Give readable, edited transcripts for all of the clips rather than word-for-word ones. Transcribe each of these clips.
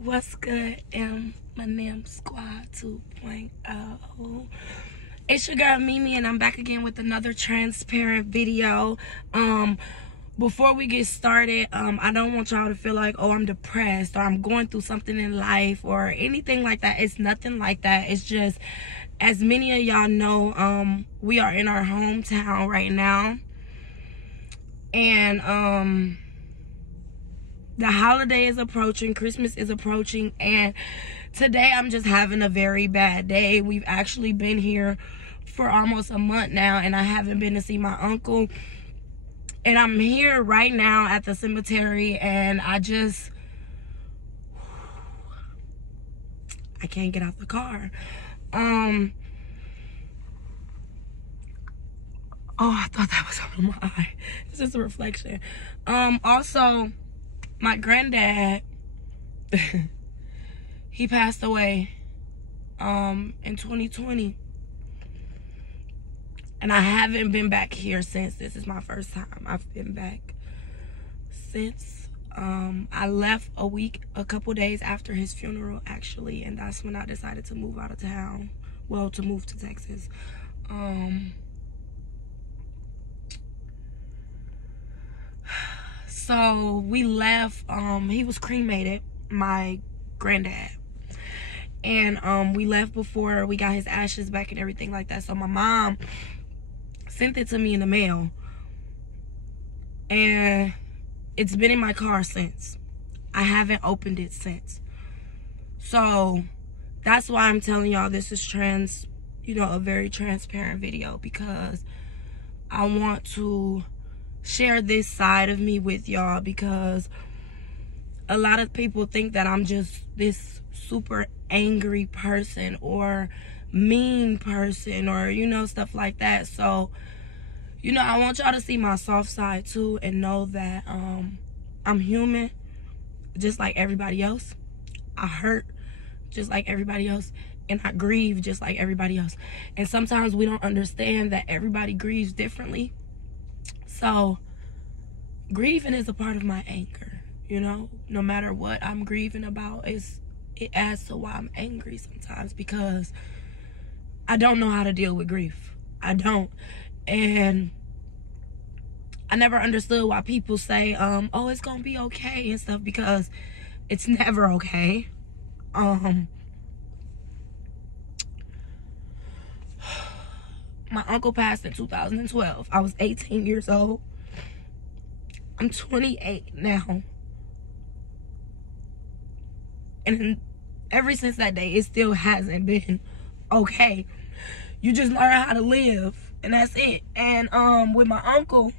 What's good, Eminem Squad 2.0. It's your girl Mimi, and I'm back again with another transparent video. Before we get started, I don't want y'all to feel like, oh, I'm depressed or I'm going through something in life or anything like that. It's nothing like that. It's just, as many of y'all know, we are in our hometown right now, and the holiday is approaching, Christmas is approaching, and today I'm just having a very bad day. We've actually been here for almost a month now, and I haven't been to see my uncle. And I'm here right now at the cemetery, and I can't get out the car. Oh, I thought that was on my eye. It's just a reflection. Also, my granddad, he passed away in 2020, and I haven't been back here since. This is my first time I've been back since. I left a couple days after his funeral, actually, and that's when I decided to move out of town. Well, to move to Texas. So we left. He was cremated, my granddad, and we left before we got his ashes back and everything like that. So my mom sent it to me in the mail, and it's been in my car since. I haven't opened it since. So that's why I'm telling y'all this is a very transparent video, because I want to share this side of me with y'all, because a lot of people think that I'm just this super angry person or mean person or stuff like that. So I want y'all to see my soft side too, and know that I'm human just like everybody else. I hurt just like everybody else, and I grieve just like everybody else. And sometimes we don't understand that everybody grieves differently. So grieving is a part of my anger, no matter what I'm grieving about. It adds to why I'm angry sometimes, because I don't know how to deal with grief. I don't. And I never understood why people say, oh, it's gonna be okay and stuff, because it's never okay. My uncle passed in 2012. I was 18 years old. I'm 28 now. And ever since that day, it still hasn't been okay. You just learn how to live, and that's it. And with my uncle,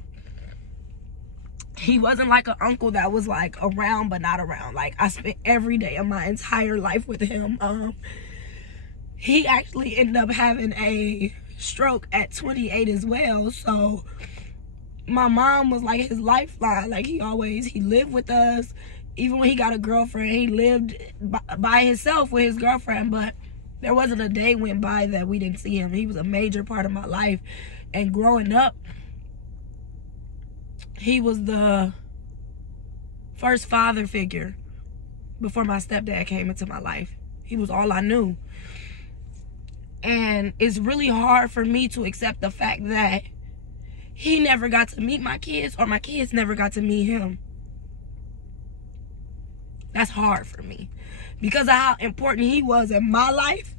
he wasn't like an uncle that was like around but not around. Like, I spent every day of my entire life with him. He actually ended up having a stroke at 28 as well. So my mom was like his lifeline. Like, he lived with us. Even when he got a girlfriend, he lived by himself with his girlfriend, but there wasn't a day went by that we didn't see him. He was a major part of my life. And growing up, he was the first father figure before my stepdad came into my life. He was all I knew. And it's really hard for me to accept the fact that he never got to meet my kids, or my kids never got to meet him. That's hard for me, because of how important he was in my life.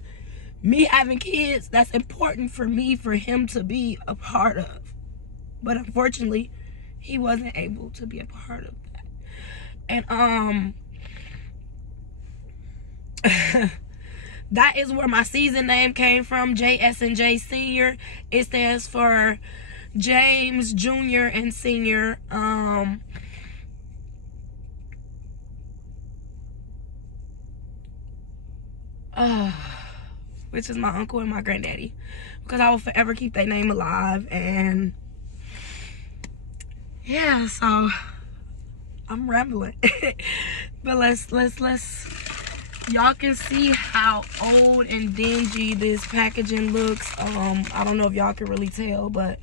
Me having kids, that's important for me, for him to be a part of. But unfortunately, he wasn't able to be a part of that. And that is where my season name came from, JS&J Senior. It stands for James, Junior, and Senior. Which is my uncle and my granddaddy, because I will forever keep their name alive. And yeah, so I'm rambling. But let's y'all can see how old and dingy this packaging looks. I don't know if y'all can really tell, but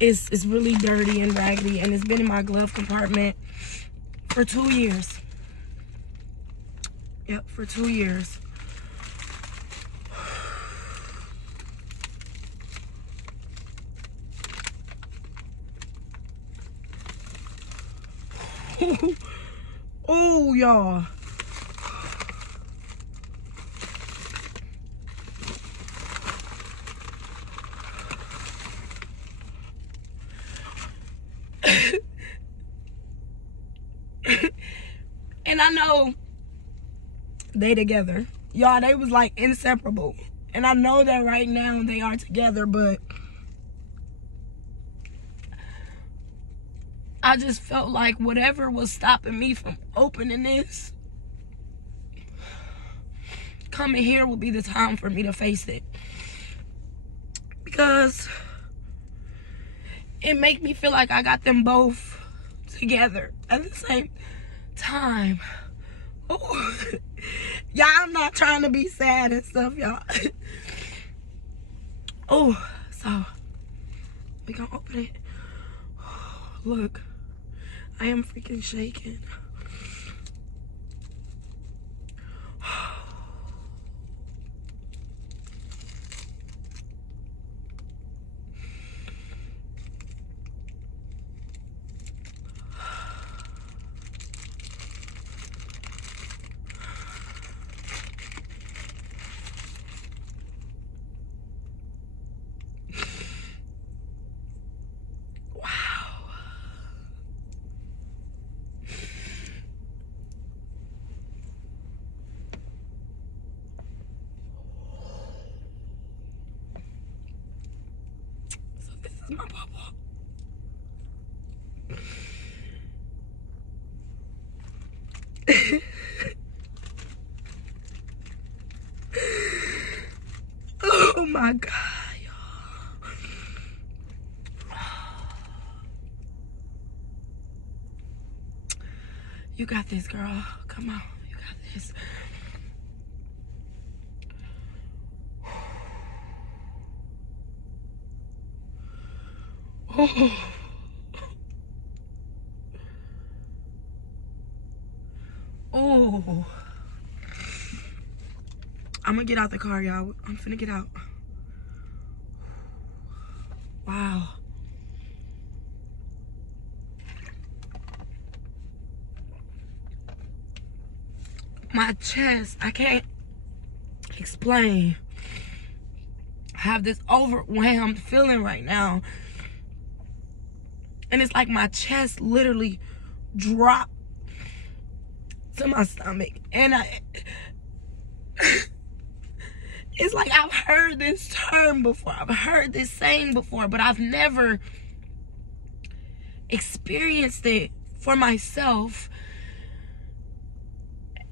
it's really dirty and raggedy, and it's been in my glove compartment for 2 years. Yep, for 2 years. Oh, y'all. And I know they together. Y'all, they was like inseparable. And I know that right now they are together, but I just felt like whatever was stopping me from opening this, coming here will be the time for me to face it. Because it make me feel like I got them both together at the same time. Oh, y'all, I'm not trying to be sad and stuff, y'all. Oh, so we gonna open it. Look, I am freaking shaking. My papa. Oh my God, y'all. You got this, girl. Come on, you got this. Oh. Oh. I'm gonna get out the car, y'all. I'm finna get out. Wow. My chest, I can't explain. I have this overwhelmed feeling right now. And it's like my chest literally dropped to my stomach. And it's like I've heard this term before. I've heard this saying before, but I've never experienced it for myself.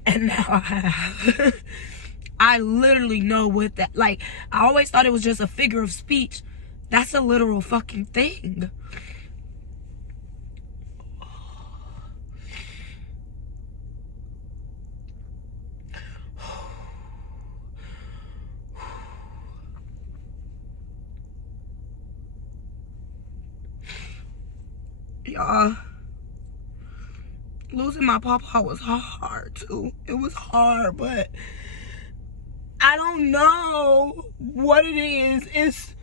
And now I have. I literally know what that, like, I always thought it was just a figure of speech. That's a literal fucking thing. Y'all, losing my papa was hard too. It was hard, but I don't know what it is. It's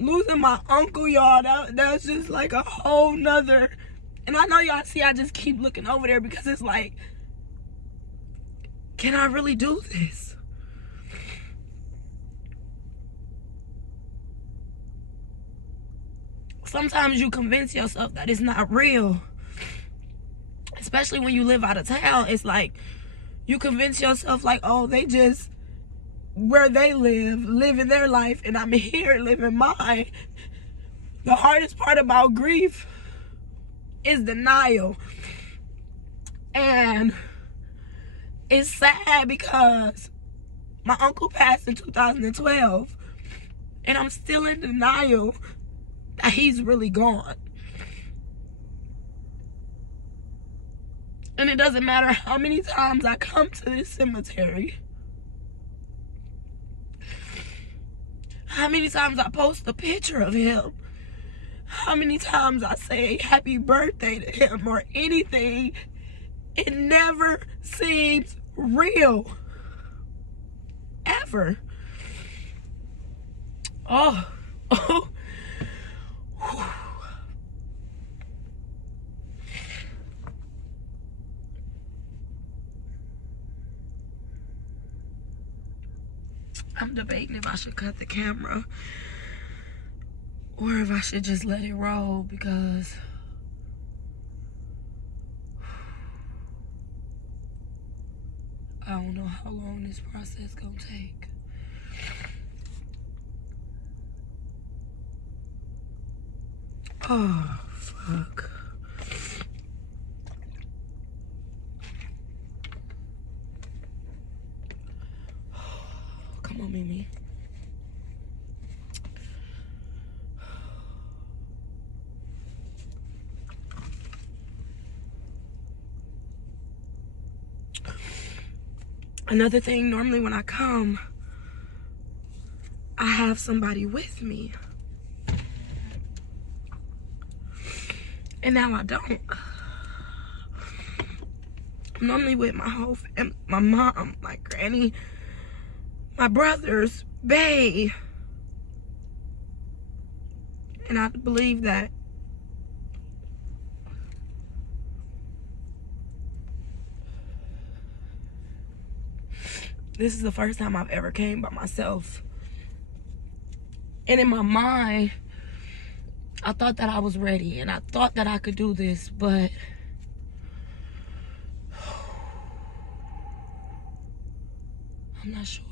losing my uncle, y'all. That's just like a whole nother. And I know y'all see I just keep looking over there because it's like, can I really do this? Sometimes you convince yourself that it's not real. Especially when you live out of town. It's like, you convince yourself like, oh, they just, where they live, living their life, and I'm here living mine. The hardest part about grief is denial. And it's sad because my uncle passed in 2012. And I'm still in denial that he's really gone. And it doesn't matter how many times I come to this cemetery, how many times I post a picture of him, how many times I say happy birthday to him or anything, It never seems real. Ever. Oh. I'm debating if I should cut the camera or if I should just let it roll, because I don't know how long this process gonna take. Oh, fuck. Come on, Mimi. Another thing, normally when I come, I have somebody with me. And now I don't. I'm normally with my whole family, my mom, my granny, my brothers, bae. And I believe that this is the first time I've ever came by myself. And in my mind, I thought that I was ready and I thought that I could do this, but I'm not sure.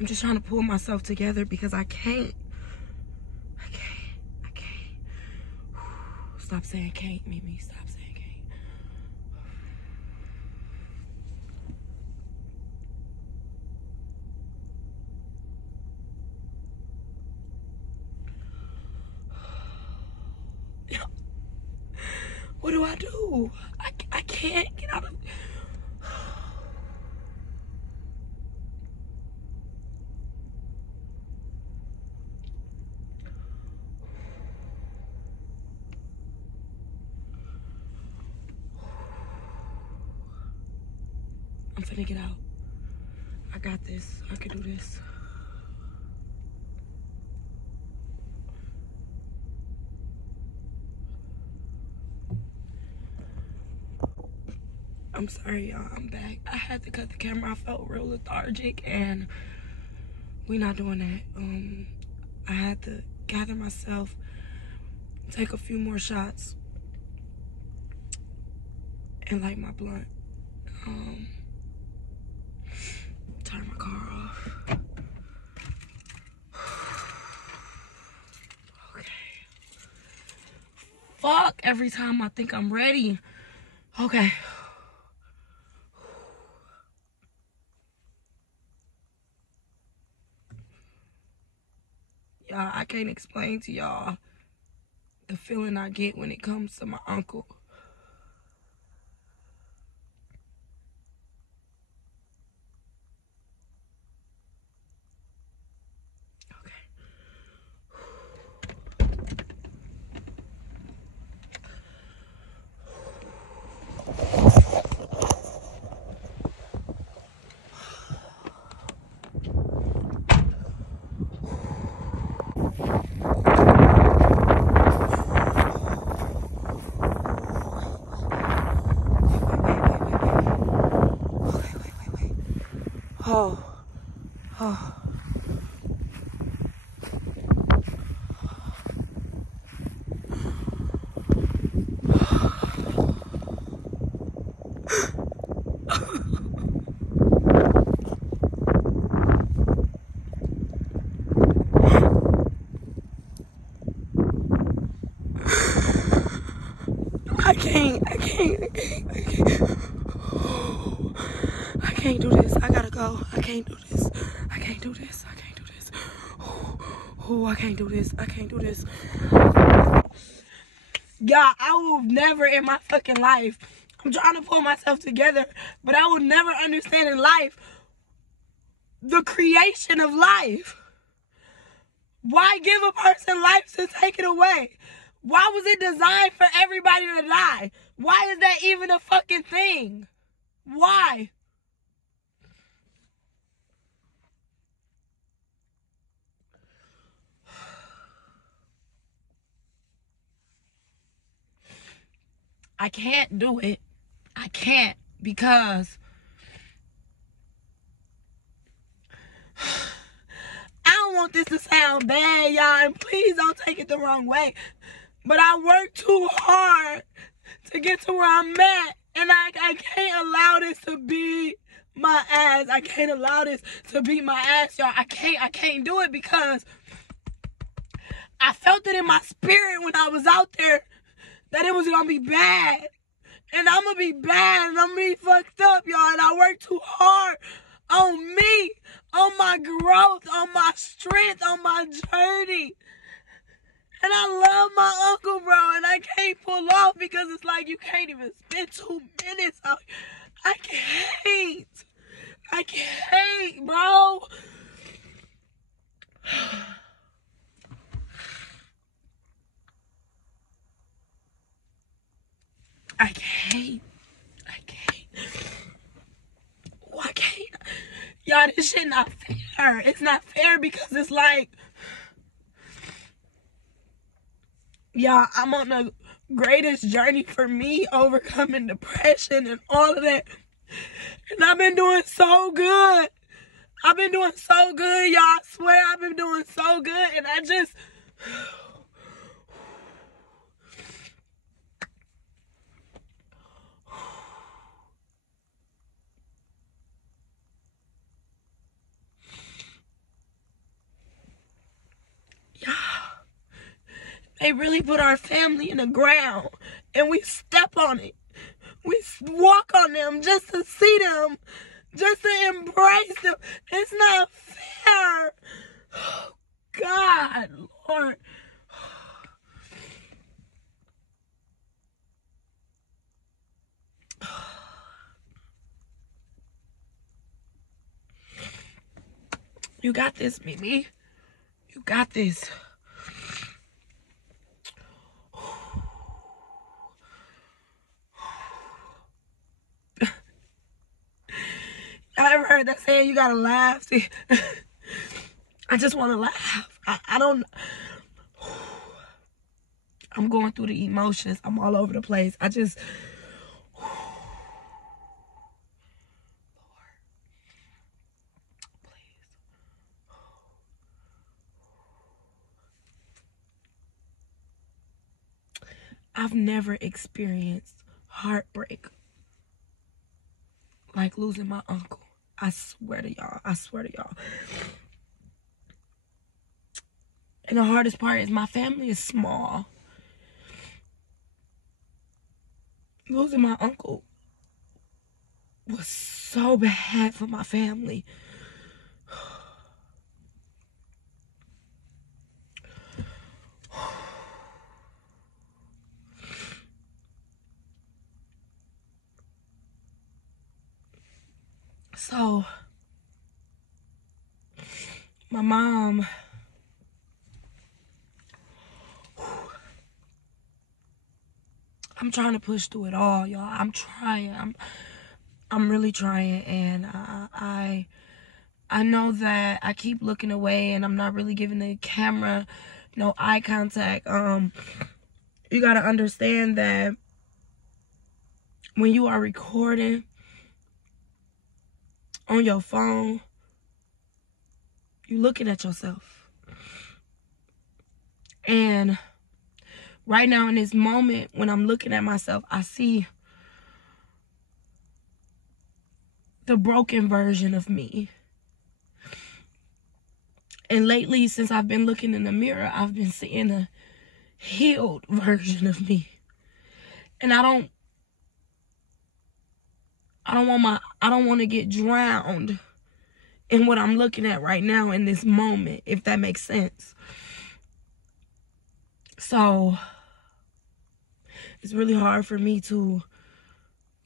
I'm just trying to pull myself together because I can't. Stop saying can't, Mimi. Stop saying can't. What do I do? I can't get out of... I'm finna get out. I got this. I can do this. I'm sorry, y'all. I'm back. I had to cut the camera. I felt real lethargic, and we not doing that. I had to gather myself, take a few more shots, and light my blunt. Turn my car off. Okay. Fuck, every time I think I'm ready. Okay. Y'all, I can't explain to y'all the feeling I get when it comes to my uncle. Oh. I can't do this. I gotta go. I can't do this. I can't do this. Oh, I can't do this. Yeah, I will never in my fucking life. I'm trying to pull myself together, but I will never understand in life the creation of life. Why give a person life to take it away? Why was it designed for everybody to die? Why is that even a fucking thing? Why? I can't do it. I can't, because I don't want this to sound bad, y'all, and please don't take it the wrong way, but I worked too hard to get to where I'm at, and I can't allow this to be my ass. I can't allow this to be my ass, y'all. I can't do it, because I felt it in my spirit when I was out there that it was gonna be bad. And I'm gonna be bad, and I'm gonna be fucked up, y'all. And I worked too hard on me, on my growth, on my strength, on my journey. And I love my uncle, bro, and I can't pull off, because it's like you can't even spend 2 minutes out. I can't, bro. I can't. Why can't I? Y'all, this shit not fair. It's not fair, because it's like, y'all, I'm on the greatest journey for me, overcoming depression and all of that. And I've been doing so good. I've been doing so good, y'all. I swear I've been doing so good. And I just... They really put our family in the ground, and we step on it. We walk on them just to see them, just to embrace them. It's not fair. Oh, God, Lord. You got this, Mimi. You got this. I ever heard that saying, you gotta laugh? See, I just want to laugh. I don't... I'm going through the emotions. I'm all over the place. I just... Lord, please. I've never experienced heartbreak like losing my uncle. I swear to y'all. I swear to y'all. And the hardest part is my family is small. Losing my uncle was so bad for my family. So, my mom, I'm trying to push through it all, y'all. I'm trying. I'm really trying, and I know that I keep looking away, and I'm not really giving the camera no eye contact. You gotta understand that when you are recording on your phone, you're looking at yourself. And right now in this moment, when I'm looking at myself, I see the broken version of me. And lately, since I've been looking in the mirror, I've been seeing a healed version of me. And I don't want to get drowned in what I'm looking at right now in this moment, if that makes sense. So it's really hard for me to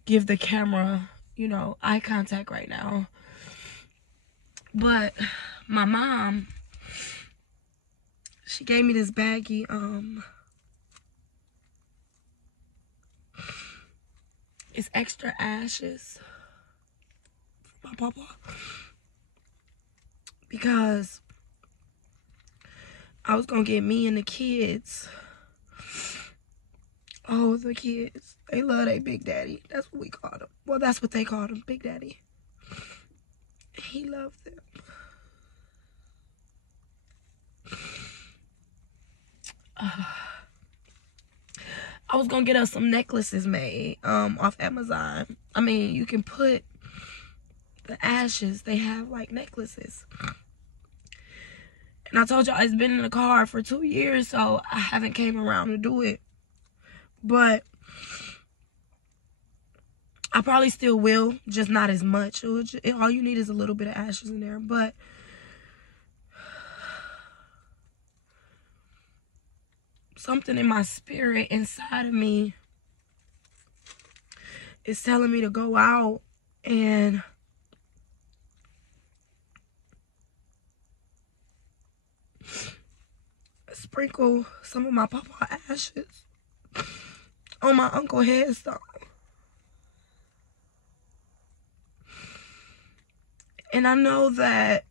give the camera, you know, eye contact right now. But my mom, She gave me this baggie, it's extra ashes for my papa. Because I was gonna get me and the kids. Oh, the kids. They love their Big Daddy. That's what we call them. Well, that's what they call him, Big Daddy. He loved them. I was gonna get us some necklaces made off Amazon. I mean, you can put the ashes. They have like necklaces. And I told y'all it's been in the car for 2 years, so I haven't came around to do it. But I probably still will, just not as much. All you need is a little bit of ashes in there. But something in my spirit inside of me is telling me to go out and sprinkle some of my papa ashes on my uncle's headstone. And I know that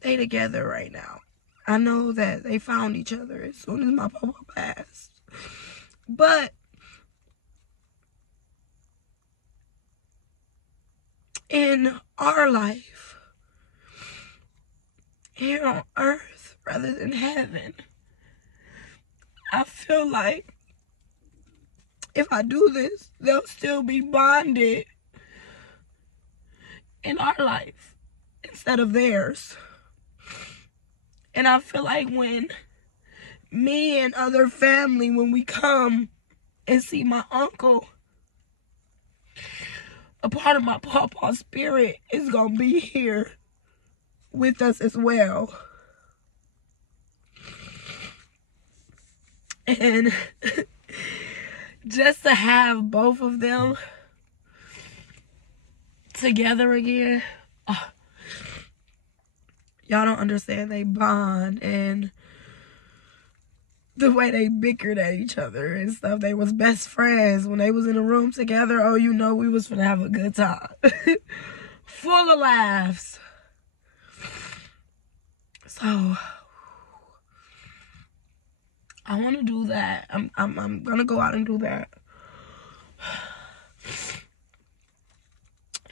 they together right now. I know that they found each other as soon as my papa passed. But in our life, here on earth rather than heaven, I feel like if I do this, they'll still be bonded in our life instead of theirs. And I feel like when me and other family, when we come and see my uncle, a part of my papa's spirit is gonna be here with us as well. And just to have both of them together again, y'all don't understand they bond and the way they bickered at each other and stuff. They was best friends when they was in a room together. Oh, you know we was finna have a good time. Full of laughs. So I want to do that. I'm gonna go out and do that.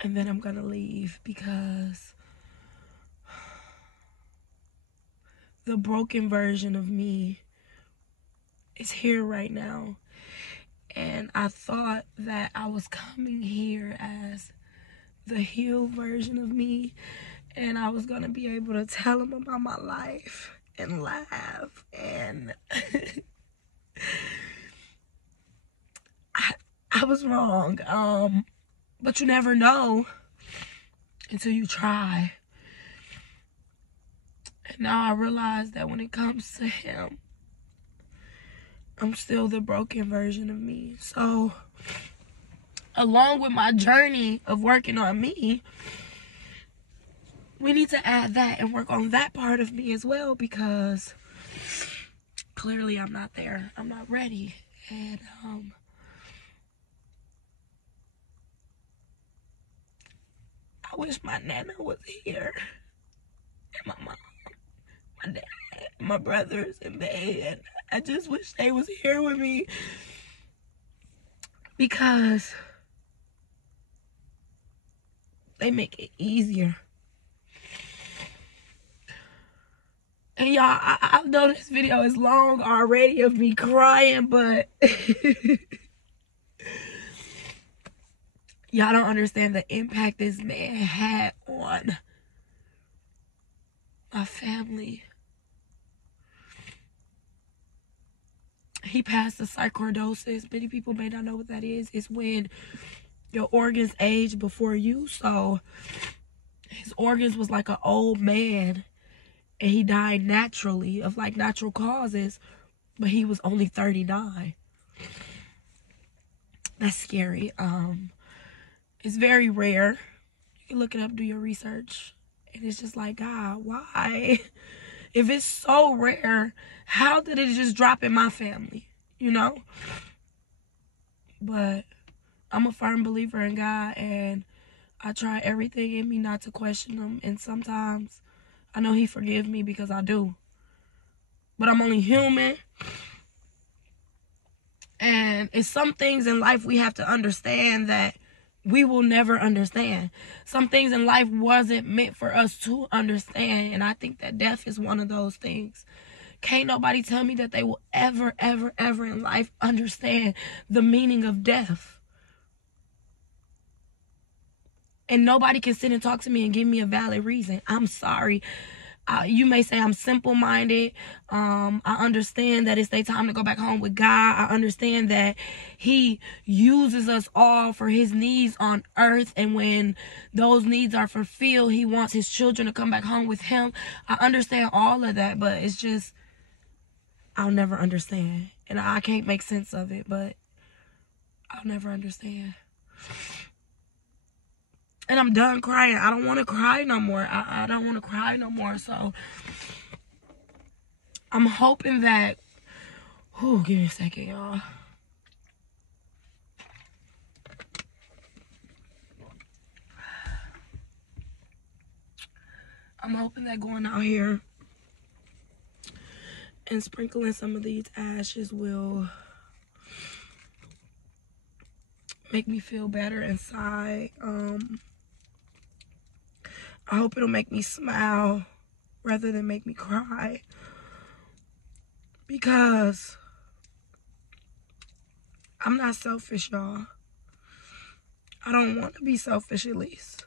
And then I'm gonna leave because the broken version of me is here right now. And I thought that I was coming here as the healed version of me, and I was gonna be able to tell them about my life and laugh. And I was wrong. But you never know until you try. And now I realize that when it comes to him, I'm still the broken version of me. So, along with my journey of working on me, we need to add that and work on that part of me as well, because clearly I'm not there. I'm not ready. And I wish my nana was here, and my mom, my dad, my brothers, and they. I just wish they was here with me, because they make it easier. And y'all, I know this video is long already of me crying, but y'all don't understand the impact this man had on my family. He passed the sarcoidosis. Many people may not know what that is. It's when your organs age before you. So his organs was like an old man, and he died naturally of like natural causes, but he was only 39. That's scary. It's very rare. You can look it up, do your research, and it's just like, God, why? If it's so rare, how did it just drop in my family? You know? But I'm a firm believer in God, and I try everything in me not to question him. And sometimes I know he forgives me because I do. But I'm only human. And it's some things in life we have to understand that we will never understand. Some things in life wasn't meant for us to understand. And I think that death is one of those things. Can't nobody tell me that they will ever, ever, ever in life understand the meaning of death. And nobody can sit and talk to me and give me a valid reason. I'm sorry. You may say I'm simple-minded. I understand that it's their time to go back home with God. I understand that he uses us all for his needs on earth. And when those needs are fulfilled, he wants his children to come back home with him. I understand all of that, but it's just, I'll never understand. And I can't make sense of it, but I'll never understand. And I'm done crying. I don't want to cry no more. I don't want to cry no more. So I'm hoping that... give me a second, y'all. I'm hoping that going out here and sprinkling some of these ashes will make me feel better inside. I hope it'll make me smile rather than make me cry. Because I'm not selfish, y'all. I don't want to be selfish, at least.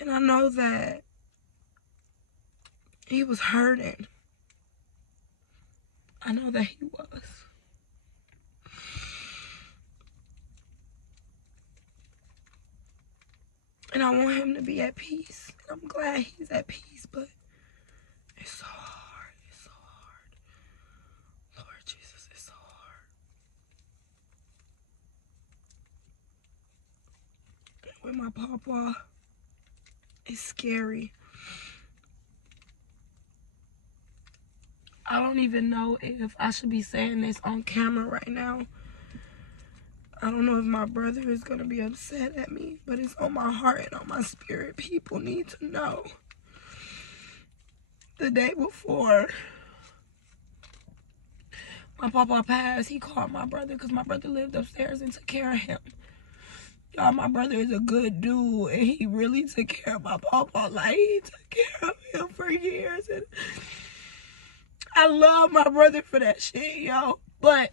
And I know that he was hurting. I know that he was. And I want him to be at peace. And I'm glad he's at peace, but it's so hard. It's so hard. Lord Jesus, it's so hard. With my papa, it's scary. I don't even know if I should be saying this on camera right now. I don't know if my brother is going to be upset at me, but it's on my heart and on my spirit. People need to know. The day before my papa passed, he called my brother because my brother lived upstairs and took care of him. Y'all, my brother is a good dude, and he really took care of my papa. Like, he took care of him for years, and I love my brother for that shit, yo. But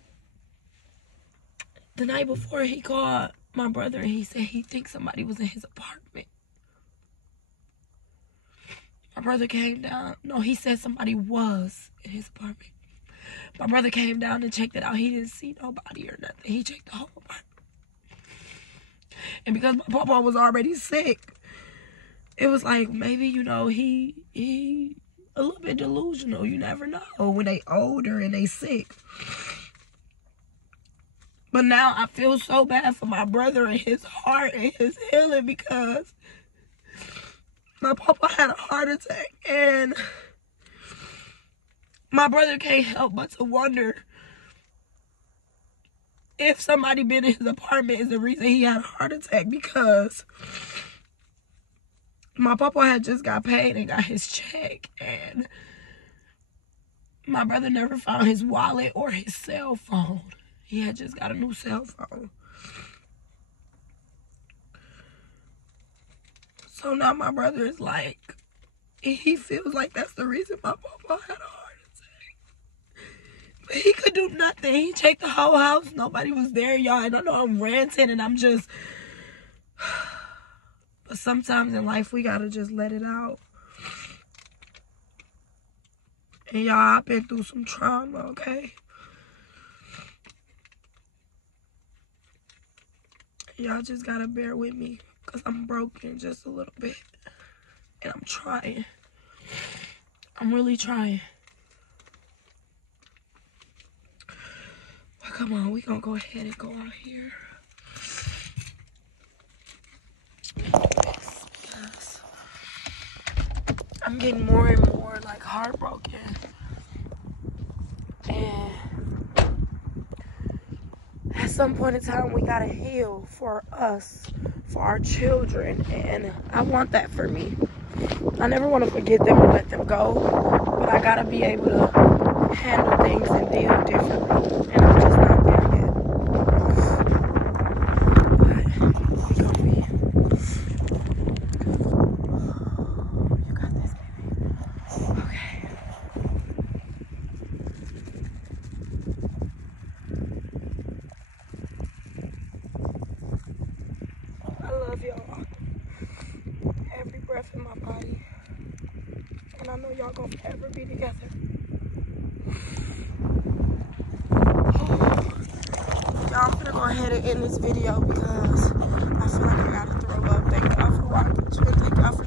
the night before, he called my brother and he said he thinks somebody was in his apartment. My brother came down. No, he said somebody was in his apartment. My brother came down and checked it out. He didn't see nobody or nothing. He checked the whole apartment. And because my papa was already sick, it was like, maybe, you know, he a little bit delusional. You never know when they older and they sick. But now I feel so bad for my brother and his heart and his healing, because my papa had a heart attack, and my brother can't help but to wonder if somebody been in his apartment is the reason he had a heart attack, because my papa had just got paid and got his check, and my brother never found his wallet or his cell phone. He had just got a new cell phone. So now my brother is like, he feels like that's the reason my papa had a heart attack. But he could do nothing. He checked the whole house. Nobody was there, y'all. And I know I'm ranting and I'm just... But sometimes in life, we gotta just let it out. And y'all, I've been through some trauma, okay? Y'all just gotta bear with me, because I'm broken just a little bit. And I'm trying. I'm really trying. But come on, we gonna go ahead and go out here. Yes. I'm getting more and more like heartbroken. And at some point in time, we gotta heal for us, for our children. And I want that for me. I never want to forget them or let them go. But I gotta be able to handle things and deal differently. And I'm just not there yet. But we gonna be. You got this, baby. Okay. I love y'all. Every breath in my body. And I know y'all gonna forever be together. Y'all, I'm gonna go ahead and end this video because I feel like I gotta throw up. Thank y'all for watching. Thank y'all for